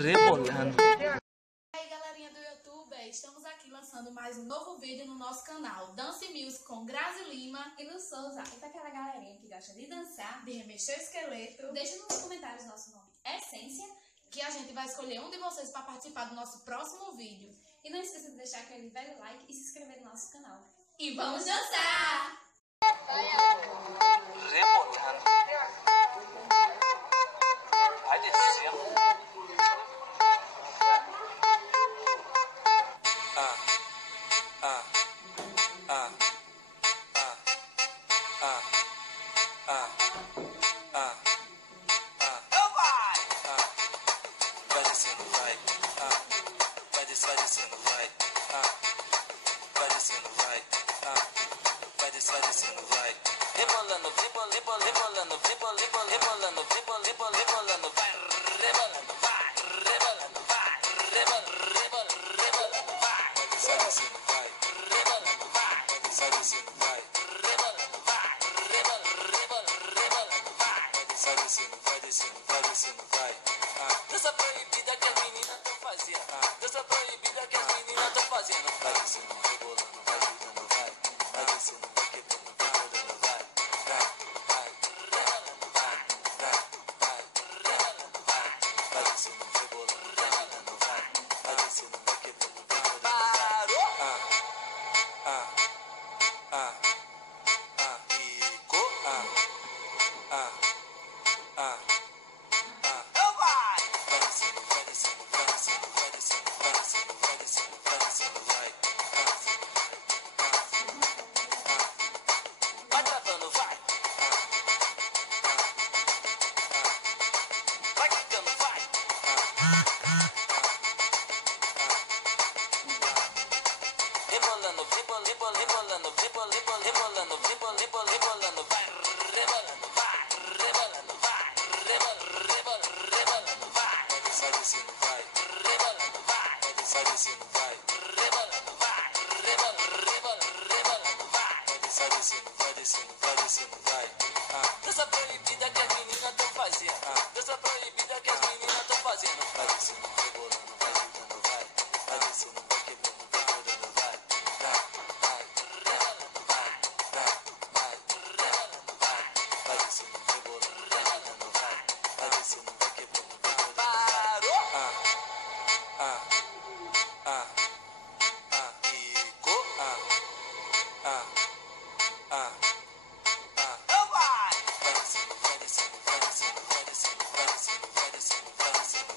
Rebolando. E aí, galerinha do YouTube, estamos aqui lançando mais um novo vídeo no nosso canal Dance Music com Grazi Lima e Lu Souza. E pra aquela galerinha que gosta de dançar, de remexer o esqueleto, deixa nos comentários nosso nome Essência, que a gente vai escolher um de vocês para participar do nosso próximo vídeo. E não esqueça de deixar aquele velho like e se inscrever no nosso canal. E vamos dançar! Rebolando. Vai descendo. Vai descendo, vai. Vai descendo, vai. Vai descendo, vai. Vai descendo, vai. Rebolando, rebolando, rebolando, rebolando, rebolando, rebolando, rebolando, vai. Rebolando, vai. Rebolando, vai. Rebolando, rebolando, rebolando, vai. Vai descendo, vai. Rebolando, vai. Vai descendo, vai. Rebolando, vai. Rebolando, rebolando, rebolando, vai. Vai descendo, vai descendo, vai descendo, vai. Dança proibida que as meninas tão fazendo. Dança proibida que as meninas tão fazendo. Vai descendo, rebolando, vai girando, vai. Vai descendo, vai quebrando, vai rodando, vai. Vai, vai, rebolando, vai. Vai, vai, rebolando, vai. Vai descendo, rebolando, vai girando, vai. Vai descendo, vai quebrando, vai rodando, vai. Ficou. Vai descendo, vai descendo, vai descendo, vai descendo, vai descendo, vai descendo, vai descendo, vai. Vai travando, vai. Vai quicando, vai. Rebolando, rebolando, rebolando, rebolando, rebolando, rebolando, rebolando, vai. Rebolando, vai. Rebolando, vai. Rebolando, rebolando, rebolando, vai. Vai descendo, vai. Rebolando, vai. Vai descendo, vai. Rebolando, vai. Rebolando, rebolando, rebolando, vai. Vai descendo, vai descendo, vai descendo, vai. Dança proibida que as meninas tão fazendo. Dança proibida que as meninas tão fazendo. Vai descendo, rebolando, vai girando, vai. Vai descendo, vai quebrando, vai rodando, vai. Vai, vai, rebolando, vai. Vai, vai, rebolando, vai. Vai descendo, rebolando, vai girando, vai. Vai descendo, vai quebrando, vai rodando, vai. Ficou. Vai descendo, vai descendo, vai descendo, vai descendo, vai descendo, vai descendo, vai descendo,